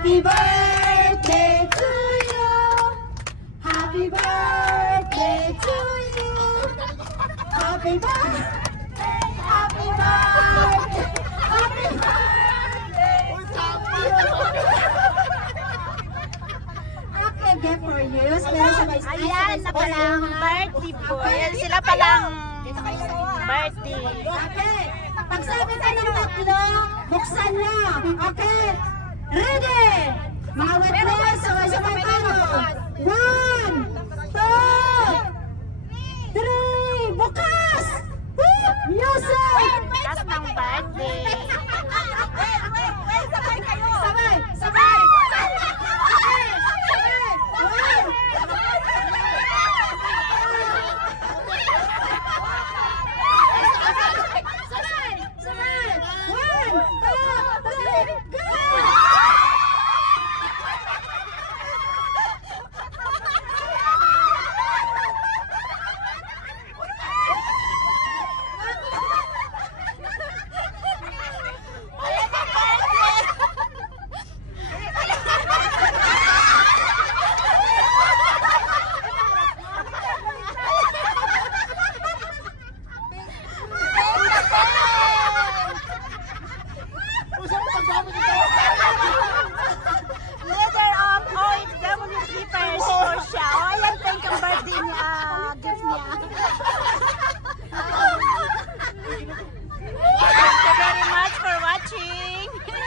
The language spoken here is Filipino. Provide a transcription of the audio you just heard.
Happy birthday to you. Happy birthday to you. Happy birthday. Happy birthday. Happy birthday. Okay, gift for you. Meron siya may Ayan na palang birthday boy. Ayan sila palang birthday. Okay. Pag sabi ka ng tatlo, buksan na. Okay. Ready? Mga witness, sabay-sabay tayo. 1, 2, 3, bukas! Woo! Music! Bukas ng birthday.